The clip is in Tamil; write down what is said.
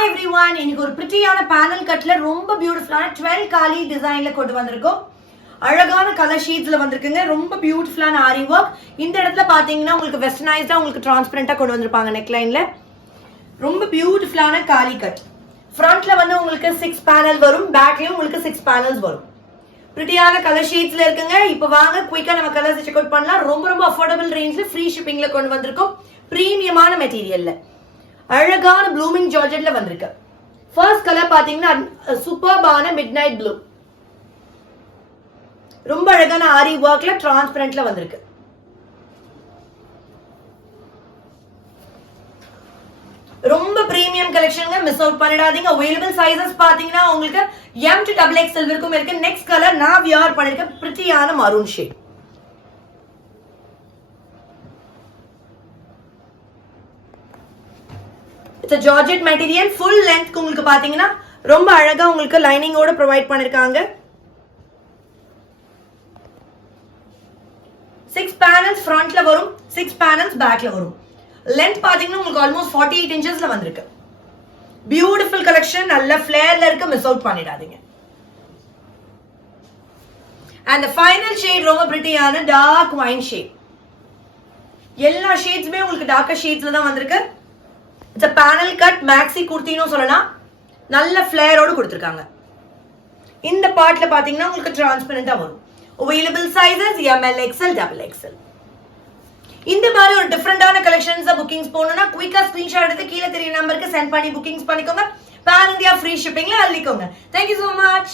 Hi everyone, இன்னைக்கு ஒரு பிரிட்டியான பேனல் கட்ல ரொம்ப பியூட்டிஃபுல்லான 12 காலி டிசைன்ல கொண்டு வந்திருக்கோம். அழகான கலர் ஷீட்ஸ்ல வந்திருக்குங்க. ரொம்ப பியூட்டிஃபுல்லான ஆரி வர்க். இந்த இடத்துல பாத்தீங்கன்னா உங்களுக்கு வெஸ்டர்னைஸ்டா உங்களுக்கு டிரான்ஸ்பரண்டா கொண்டு வந்திருப்பாங்க நெக் லைன்ல. ரொம்ப பியூட்டிஃபுல்லான காலி கட். ஃப்ரண்ட்ல வந்து உங்களுக்கு 6 பேனல் வரும், பேக்லயும் உங்களுக்கு 6 பேனல்ஸ் வரும். பிரிட்டியான கலர் ஷீட்ஸ்ல இருக்குங்க. இப்போ வாங்க குயிக்கா நம்ம கலர்ஸ் செக் அவுட் பண்ணலாம். ரொம்ப அஃபோர்டபிள் ரேஞ்ச்ல ஃப்ரீ ஷிப்பிங்ல கொண்டு வந்திருக்கோம். பிரீமியமான மெட்டீரியல்ல அழகான ப்ளூமிங் ஜார்ஜெட்ல வந்திருக்கு. ஃபர்ஸ்ட் கலர் பாத்தீங்கன்னா சூப்பர்பான மிட் நைட் ப்ளூ. ரொம்ப அழகான ஆரி வர்க்ல டிரான்ஸ்பரண்ட்ல வந்திருக்கு. ரொம்ப பிரீமியம் கலெக்ஷன்ங்க, மிஸ் அவுட் பண்ணிடாதீங்க. அவைலபிள் சைஸஸ் பாத்தீங்கன்னா உங்களுக்கு M to XXL வரைக்கும் இருக்கு. நெக்ஸ்ட் கலர் நான் வியர் பண்ணிருக்கேன், பிரிட்டியான maroon shade. It's a georgette material, full length உங்களுக்கு பாத்தீங்கன்னா ரொம்ப அழகா உங்களுக்கு லைனிங்கோட ப்ரொவைட் பண்ணிருக்காங்க. 6 பேனல்ஸ் ஃப்ரண்ட்ல வரும், 6 பேனல்ஸ் பேக்ல வரும். லென்த் பாத்தீங்கன்னா உங்களுக்கு ஆல்மோஸ்ட் 48 இன்ச்சஸ்ல வந்திருக்கு. பியூட்டிஃபுல் கலெக்ஷன், நல்ல ஃபிளேர்ல இருக்கு, மிஸ் அவுட் பண்ணிடாதீங்க. And the final shade ரொம்ப பிரிட்டியான டார்க் வைன் ஷேட். எல்லா ஷேட்ஸ்மே உங்களுக்கு டார்க்கர் ஷேட்ஸ்ல தான் வந்திருக்கு. It's a panel cut maxi kurtino சொல்லலாம். நல்ல ஃபிளேரோட கொடுத்திருக்காங்க. இந்த பார்ட்ல பாத்தீங்கன்னா உங்களுக்கு டிரான்ஸ்பரண்டா வரும். Available sizes ML XL XXL. இந்த மாதிரி ஒரு டிஃபரண்டான கலெக்ஷன்ஸ் புக்கிங்ஸ் போணும்னா குயிக்கா ஸ்கிரீன்ஷாட் எடுத்து கீழ தெரிய நம்பருக்கு சென்ட் பண்ணி புக்கிங்ஸ் பண்ணிக்கோங்க. பான் இந்தியா ஃப்ரீ ஷிப்பிங்ல அள்ளிக்கோங்க. Thank you so much.